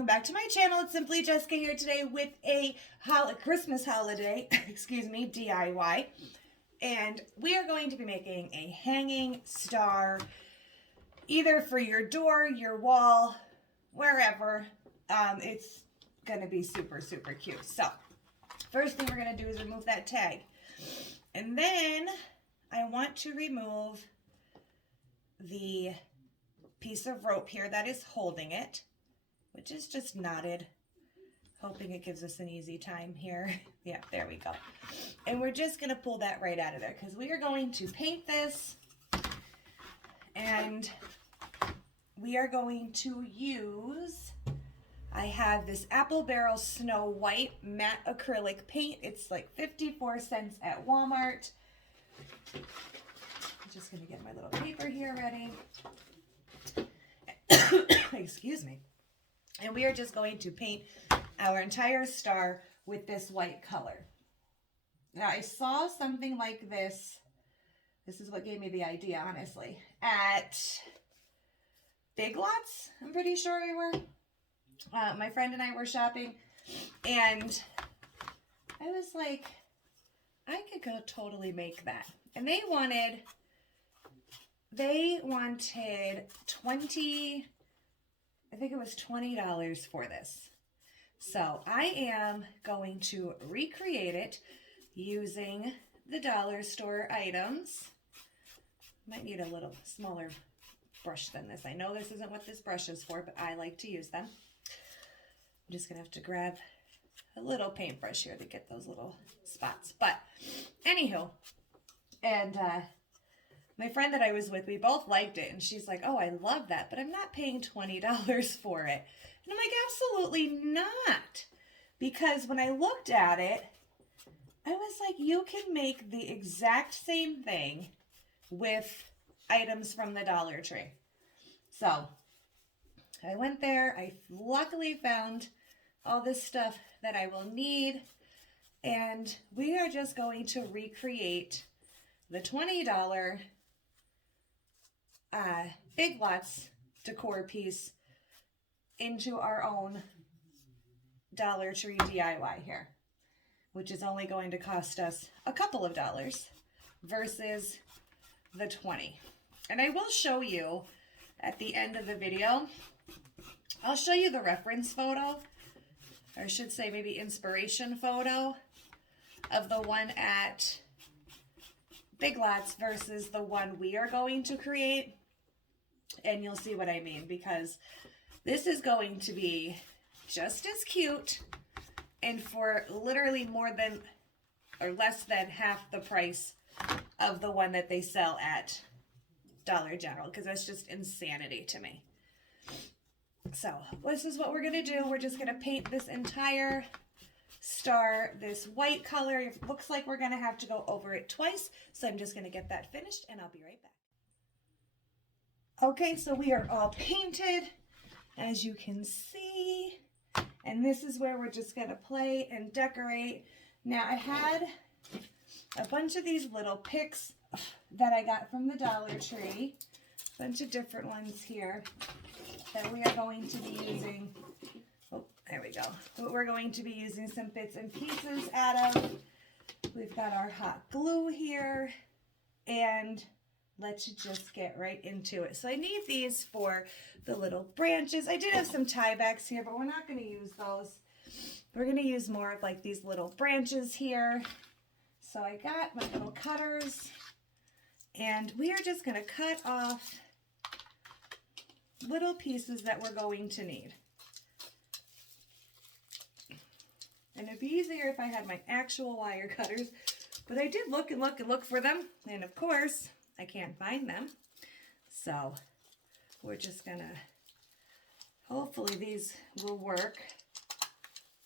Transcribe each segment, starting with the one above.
welcome back to my channel. It's Simply Jessica here today with a Christmas holiday, excuse me, DIY. And we are going to be making a hanging star, either for your door, your wall, wherever. It's going to be super, super cute. So, first thing we're going to do is remove that tag. And then I want to remove the piece of rope here that is holding it, which is just knotted, hoping it gives us an easy time here. Yeah, there we go. And we're just going to pull that right out of there because we are going to paint this, and we are going to use, I have this Apple Barrel Snow White matte acrylic paint. It's like 54 cents at Walmart. I'm just going to get my little paper here ready. Excuse me. And we are just going to paint our entire star with this white color. Now, I saw something like this. This is what gave me the idea, honestly. At Big Lots, I'm pretty sure we were. My friend and I were shopping, and I was like, I could go totally make that. And they wanted 20, I think it was $20 for this. So I am going to recreate it using the dollar store items. Might need a little smaller brush than this. I know this isn't what this brush is for, but I like to use them. I'm just gonna have to grab a little paintbrush here to get those little spots. But anywho, and my friend that I was with, we both liked it, and she's like, oh, I love that, but I'm not paying $20 for it. And I'm like, absolutely not. Because when I looked at it, I was like, you can make the exact same thing with items from the Dollar Tree. So I went there. I luckily found all this stuff that I will need. And we are just going to recreate the $20 Big Lots decor piece into our own Dollar Tree DIY here, which is only going to cost us a couple of dollars versus the 20. And I will show you at the end of the video, I'll show you the reference photo, or I should say maybe inspiration photo of the one at Big Lots versus the one we are going to create. And you'll see what I mean, because this is going to be just as cute and for literally more than or less than half the price of the one that they sell at Dollar General, because that's just insanity to me. So this is what we're going to do. We're just going to paint this entire star this white color. It looks like we're going to have to go over it twice, so I'm just going to get that finished and I'll be right back. Okay, so we are all painted, as you can see, and this is where we're just going to play and decorate. Now, I had a bunch of these little picks that I got from the Dollar Tree, a bunch of different ones here that we are going to be using. Oh, there we go. We're going to be using some bits and pieces out of. We've got our hot glue here, and let's just get right into it. So I need these for the little branches. I did have some tie backs here, but we're not going to use those. We're going to use more of like these little branches here. So I got my little cutters, and we are just going to cut off little pieces that we're going to need. And it'd be easier if I had my actual wire cutters, but I did look and look and look for them, and of course I can't find them. So we're just gonna, hopefully these will work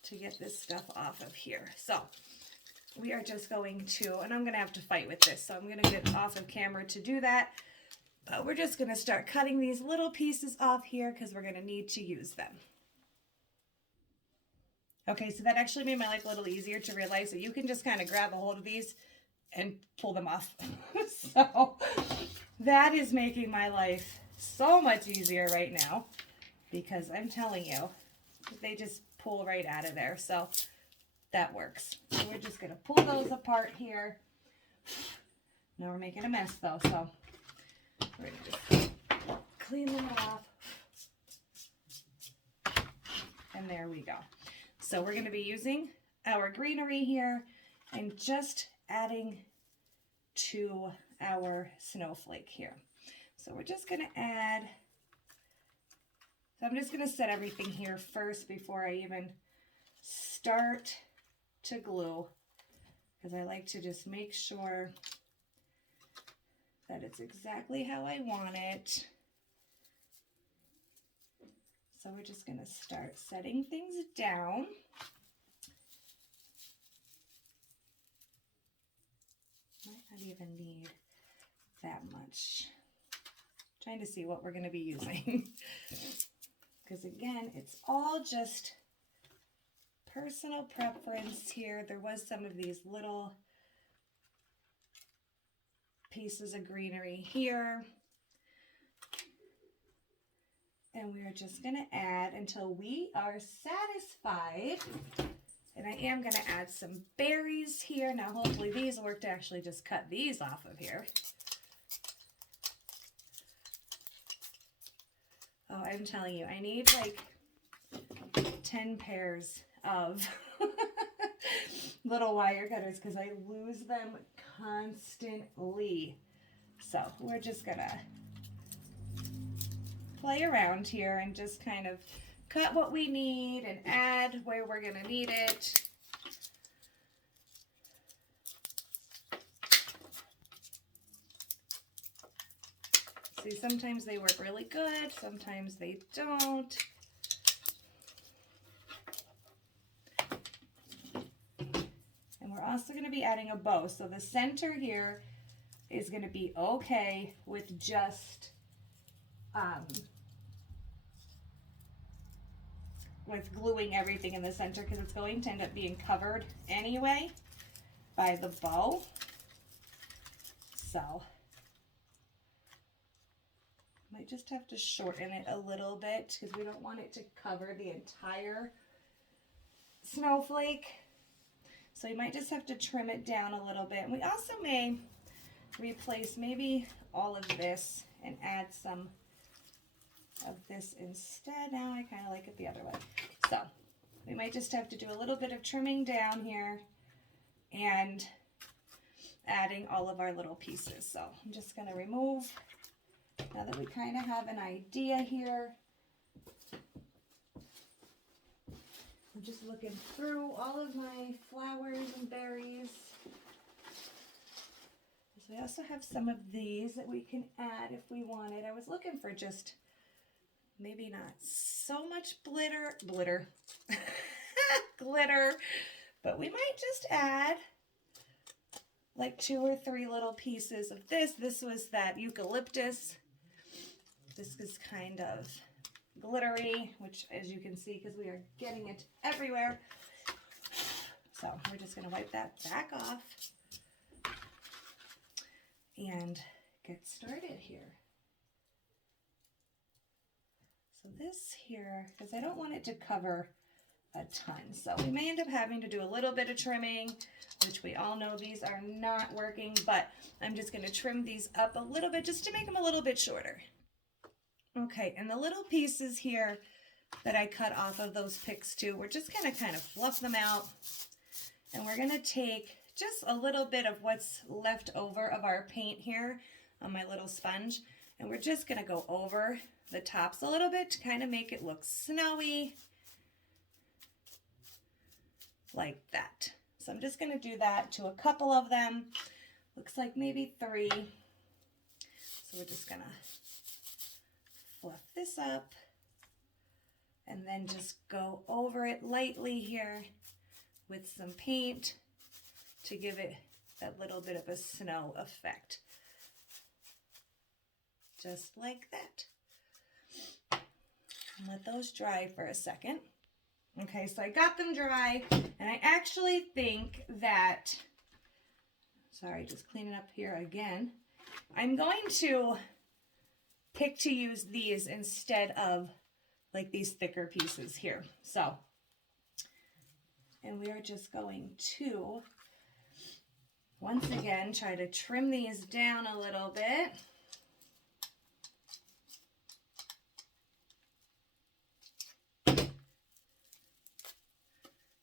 to get this stuff off of here. So we are just going to, and I'm gonna have to fight with this, so I'm gonna get off of camera to do that. But we're just gonna start cutting these little pieces off here because we're gonna need to use them. Okay, so that actually made my life a little easier to realize that you can just kind of grab a hold of these and pull them off. So that is making my life so much easier right now, because I'm telling you, They just pull right out of there, so that works. So we're just gonna pull those apart here. Now we're making a mess though, so we're gonna just clean them off. And there we go. So we're gonna be using our greenery here and just adding to our snowflake here. So we're just gonna add, so I'm just gonna set everything here first before I even start to glue, because I like to just make sure that it's exactly how I want it. So we're just gonna start setting things down. Might not even need that much. Trying to see what we're going to be using. Because again, it's all just personal preference here. There was some of these little pieces of greenery here. And we're just going to add until we are satisfied. And I am going to add some berries here. Now, hopefully these work to actually just cut these off of here. Oh, I'm telling you, I need like 10 pairs of little wire cutters because I lose them constantly. So we're just going to play around here and just kind of cut what we need and add where we're going to need it. See, sometimes they work really good, sometimes they don't. And we're also going to be adding a bow. So the center here is going to be okay with just with gluing everything in the center, because it's going to end up being covered anyway by the bow. So might just have to shorten it a little bit because we don't want it to cover the entire snowflake. So you might just have to trim it down a little bit. And we also may replace maybe all of this and add some of this instead. Now I kind of like it the other way. So we might just have to do a little bit of trimming down here and adding all of our little pieces. So I'm just going to remove, now that we kind of have an idea here. I'm just looking through all of my flowers and berries. So we also have some of these that we can add if we wanted. I was looking for just maybe not so much glitter, but we might just add like 2 or 3 little pieces of this. This was that eucalyptus. This is kind of glittery, which as you can see, because we are getting it everywhere. So we're just going to wipe that back off and get started here. So this here, because I don't want it to cover a ton, so we may end up having to do a little bit of trimming, which we all know these are not working, but I'm just going to trim these up a little bit just to make them a little bit shorter. Okay, and the little pieces here that I cut off of those picks too, we're just going to kind of fluff them out, and we're going to take just a little bit of what's left over of our paint here on my little sponge, and we're just going to go over the tops a little bit to kind of make it look snowy, like that. So I'm just going to do that to a couple of them. Looks like maybe 3. So we're just going to fluff this up and then just go over it lightly here with some paint to give it that little bit of a snow effect. Just like that. And let those dry for a second. Okay, so I got them dry, and I actually think that, sorry, just cleaning up here again. I'm going to pick to use these instead of like these thicker pieces here. So, and we are just going to, once again, try to trim these down a little bit.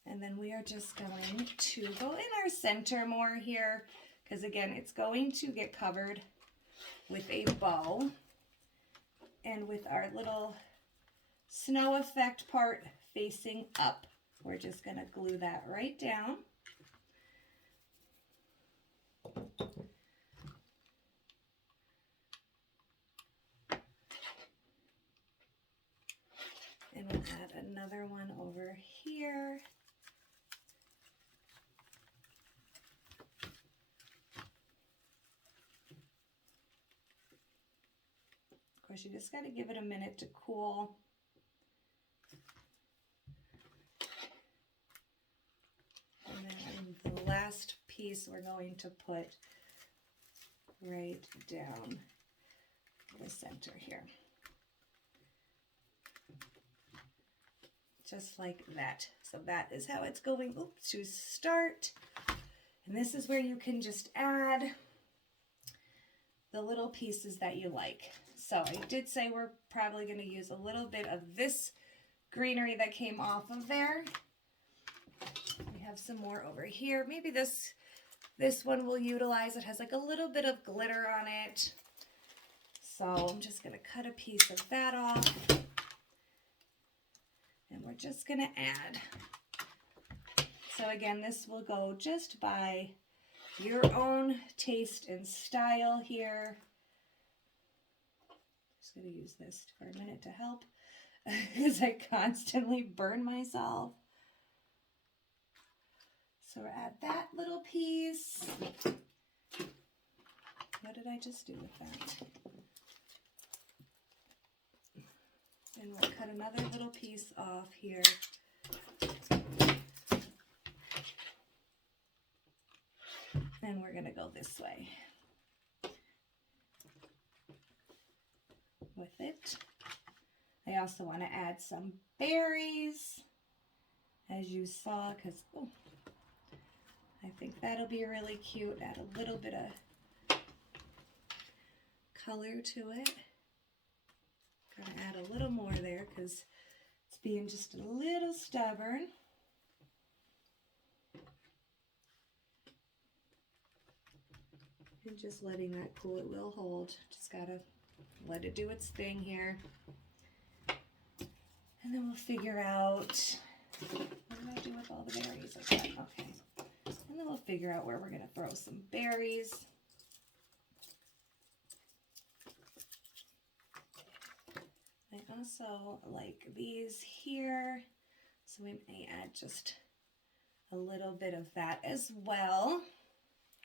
And then we are just going to go in our center more here, because again, it's going to get covered with a bow. And with our little snow effect part facing up, we're just going to glue that right down. And we'll add another one over here. Of course, you just got to give it a minute to cool. And then the last piece we're going to put right down the center here. Just like that. So that is how it's going to start. And this is where you can just add the little pieces that you like. So I did say we're probably going to use a little bit of this greenery that came off of there. We have some more over here. Maybe this one we'll utilize. It has like a little bit of glitter on it. So I'm just going to cut a piece of that off. And we're just going to add. So again, this will go just by your own taste and style here. Just going to use this for a minute to help because I constantly burn myself. So we'll add that little piece. What did I just do with that? And we'll cut another little piece off here. And we're going to go this way with it. I also want to add some berries, as you saw, because I think that'll be really cute. Add a little bit of color to it. Gotta add a little more there because it's being just a little stubborn. And just letting that cool, it will hold. Just gotta let it do its thing here. And then we'll figure out, what did I do with all the berries? Okay. And then we'll figure out where we're gonna throw some berries. I also like these here, so we may add just a little bit of that as well.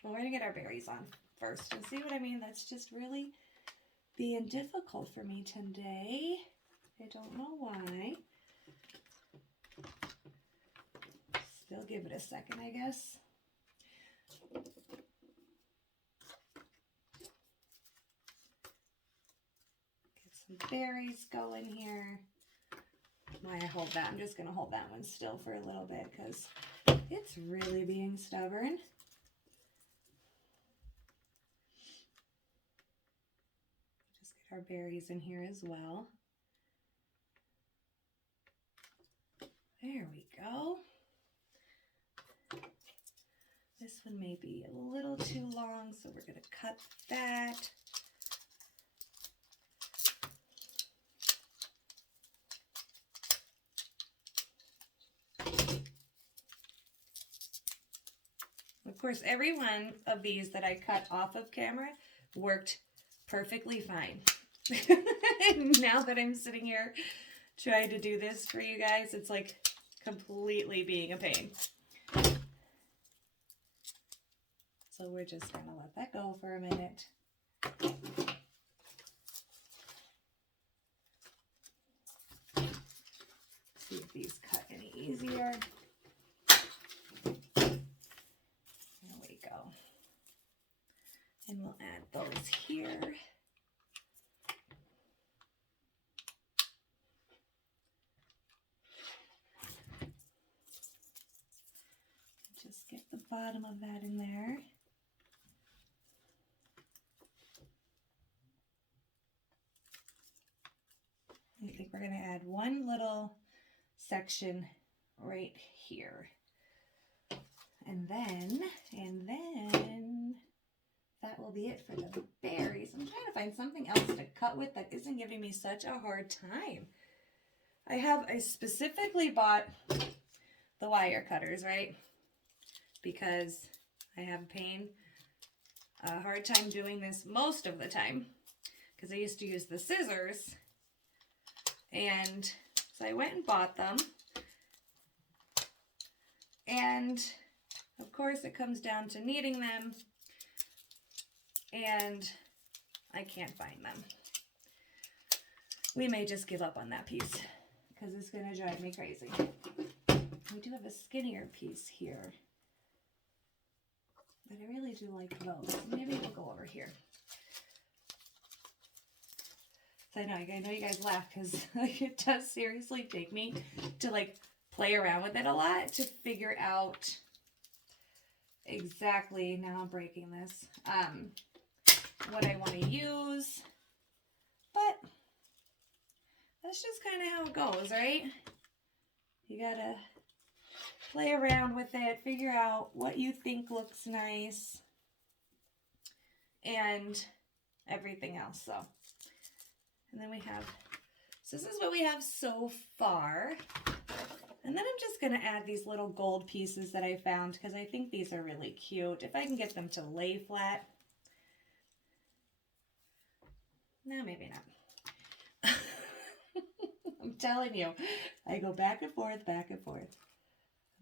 Well, we're gonna get our berries on first, and see what I mean? That's just really being difficult for me today. I don't know why. Still give it a second, I guess. Some berries going here. Why I hold that? I'm just going to hold that one still for a little bit because it's really being stubborn. Just get our berries in here as well. There we go. This one may be a little too long, so we're going to cut that. Of course, every one of these that I cut off of camera worked perfectly fine. Now that I'm sitting here trying to do this for you guys, it's like completely being a pain. So we're just going to let that go for a minute. See if these cut any easier. And we'll add those here. bottom of that in there. I think we're going to add one little section right here. And then that will be it for the berries. I'm trying to find something else to cut with that isn't giving me such a hard time. I specifically bought the wire cutters, right? Because I have a hard time doing this most of the time because I used to use the scissors. And so I went and bought them. And of course it comes down to needing them. And I can't find them. We may just give up on that piece because it's going to drive me crazy. We do have a skinnier piece here. But I really do like those. Maybe we'll go over here. So I know you guys laugh because it does seriously take me to like play around with it a lot to figure out exactly, now I'm breaking this, what I want to use. But that's just kind of how it goes, right? You gotta play around with it, figure out what you think looks nice, and everything else. So, and then we have, so this is what we have so far. And then I'm just gonna add these little gold pieces that I found because I think these are really cute. If I can get them to lay flat. No, maybe not. I'm telling you, I go back and forth, back and forth.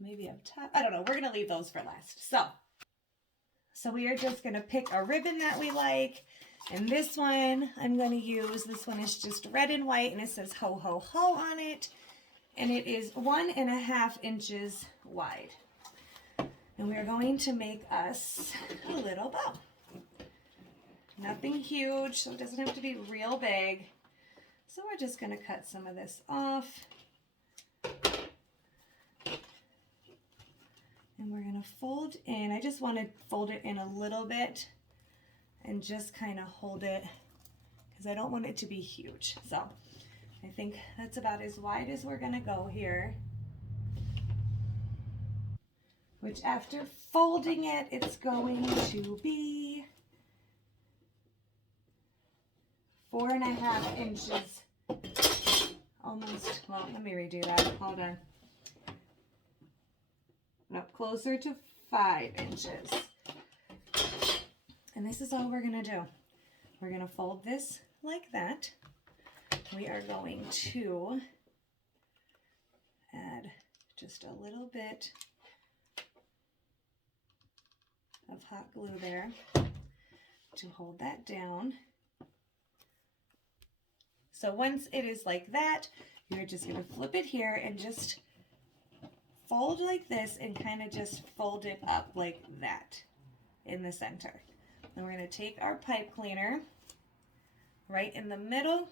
Maybe up top. I don't know. We're going to leave those for last. So we are just going to pick a ribbon that we like. And this one I'm going to use. This one is just red and white and it says ho, ho, ho on it. And it is 1.5 inches wide. And we are going to make us a little bow. Nothing huge, so it doesn't have to be real big. So we're just going to cut some of this off. And we're going to fold in. I just want to fold it in a little bit and just kind of hold it because I don't want it to be huge. So I think that's about as wide as we're going to go here. Which after folding it, it's going to be 4.5 inches. Almost, well, let me redo that. Hold on. No, closer to 5 inches. And this is all we're going to do. We're going to fold this like that. We are going to add just a little bit of hot glue there to hold that down. So once it is like that, you're just going to flip it here and just fold like this and kind of just fold it up like that in the center. Then we're going to take our pipe cleaner right in the middle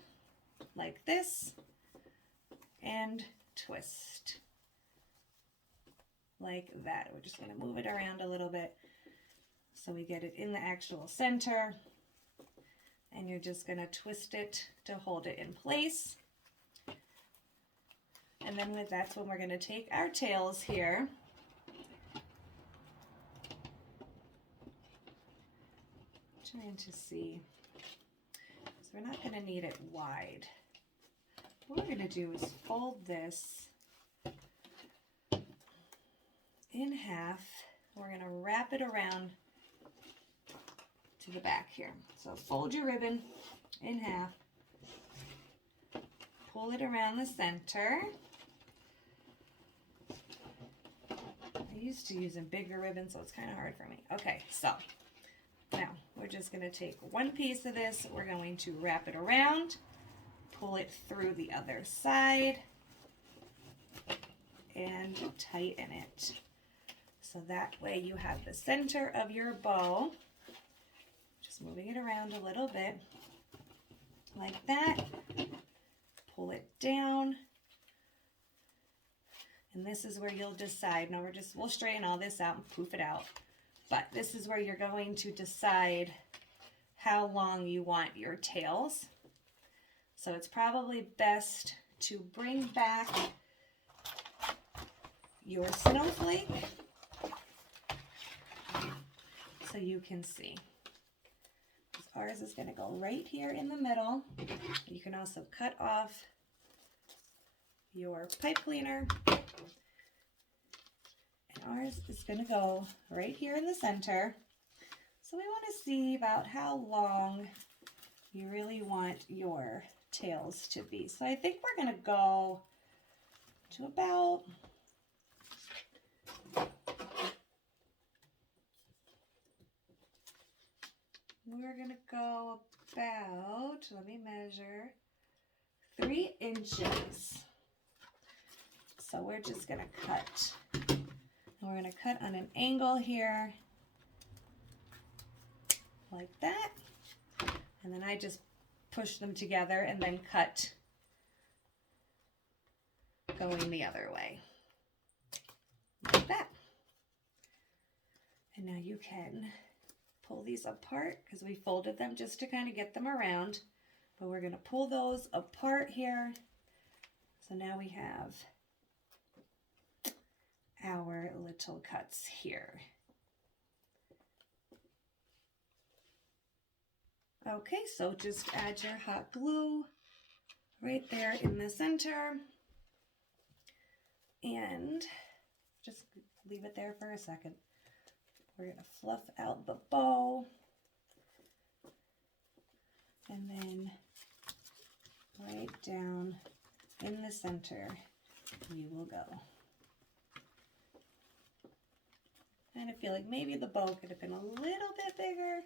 like this and twist like that. We're just going to move it around a little bit so we get it in the actual center. And you're just going to twist it to hold it in place. And then that's when we're going to take our tails here. Trying to see. So we're not going to need it wide. What we're going to do is fold this in half. We're going to wrap it around to the back here. So fold your ribbon in half. Pull it around the center. I used to use a bigger ribbon, so it's kind of hard for me. Okay, so now we're just going to take one piece of this. We're going to wrap it around, pull it through the other side, and tighten it. So that way you have the center of your bow. Just moving it around a little bit like that. Pull it down. And this is where you'll decide. Now we'll straighten all this out and poof it out. But this is where you're going to decide how long you want your tails. So it's probably best to bring back your snowflake so you can see. Ours is going to go right here in the middle. You can also cut off your pipe cleaner. And ours is going to go right here in the center. So we want to see about how long you really want your tails to be. So I think we're going to go to about let me measure, 3 inches. So we're just going to cut. And we're going to cut on an angle here, like that. And then I just push them together and then cut going the other way, like that. And now you can pull these apart because we folded them just to kind of get them around. But we're going to pull those apart here. So now we have our little cuts here. Okay, so just add your hot glue right there in the center. And just leave it there for a second. We're going to fluff out the bow. And then right down in the center, you will go. And I feel like maybe the bow could have been a little bit bigger.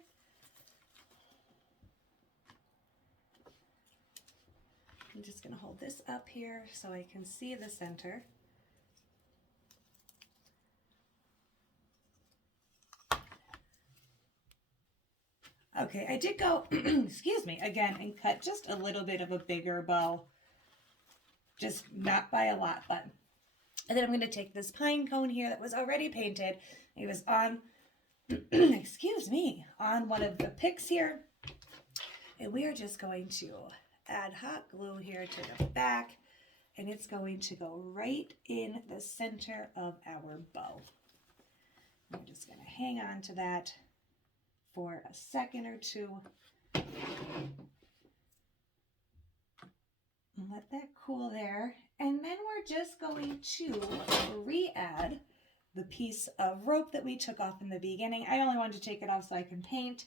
I'm just going to hold this up here so I can see the center. Okay, I did go, excuse me, again, and cut just a little bit of a bigger bow. Just not by a lot, but. And then I'm going to take this pine cone here that was already painted. It was on, excuse me, on one of the picks here. And we are just going to add hot glue here to the back. And it's going to go right in the center of our bow. I'm just going to hang on to that for a second or two. And let that cool there. And then we're just going to re-add the piece of rope that we took off in the beginning. I only wanted to take it off so I can paint.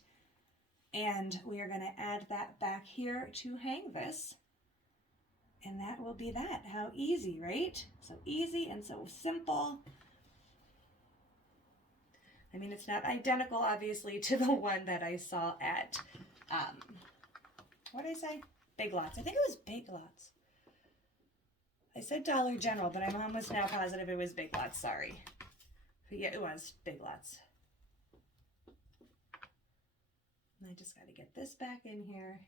And we are going to add that back here to hang this. And that will be that. How easy, right? So easy and so simple. I mean, it's not identical, obviously, to the one that I saw at, what did I say? Big Lots. I think it was Big Lots. I said Dollar General, but I'm almost now positive it was Big Lots. Sorry. But yeah, it was Big Lots. And I just got to get this back in here.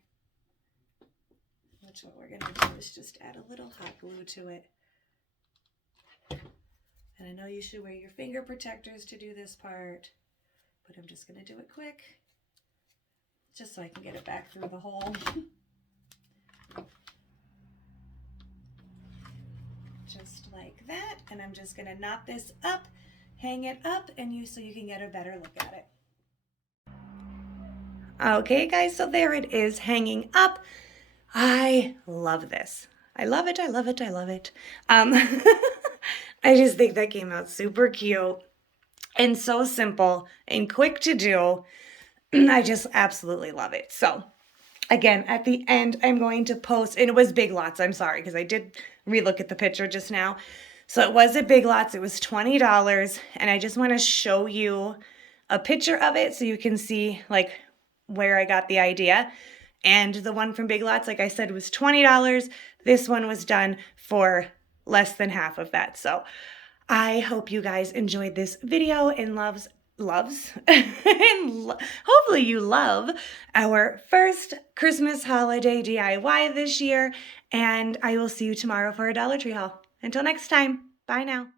Which what we're going to do is just add a little hot glue to it. And I know you should wear your finger protectors to do this part, but I'm just going to do it quick, just so I can get it back through the hole. Just like that. And I'm just going to knot this up, hang it up, and so you can get a better look at it. Okay, guys, so there it is hanging up. I love this. I love it. I love it. I love it. I just think that came out super cute and so simple and quick to do. I just absolutely love it. So again, at the end, I'm going to post, and it was Big Lots. I'm sorry, because I did relook at the picture just now. So it was at Big Lots. It was $20. And I just want to show you a picture of it so you can see like where I got the idea. And the one from Big Lots, like I said, was $20. This one was done for less than half of that. So I hope you guys enjoyed this video and loves and hopefully you love our first Christmas holiday DIY this year. And I will see you tomorrow for a Dollar Tree haul. Until next time. Bye now.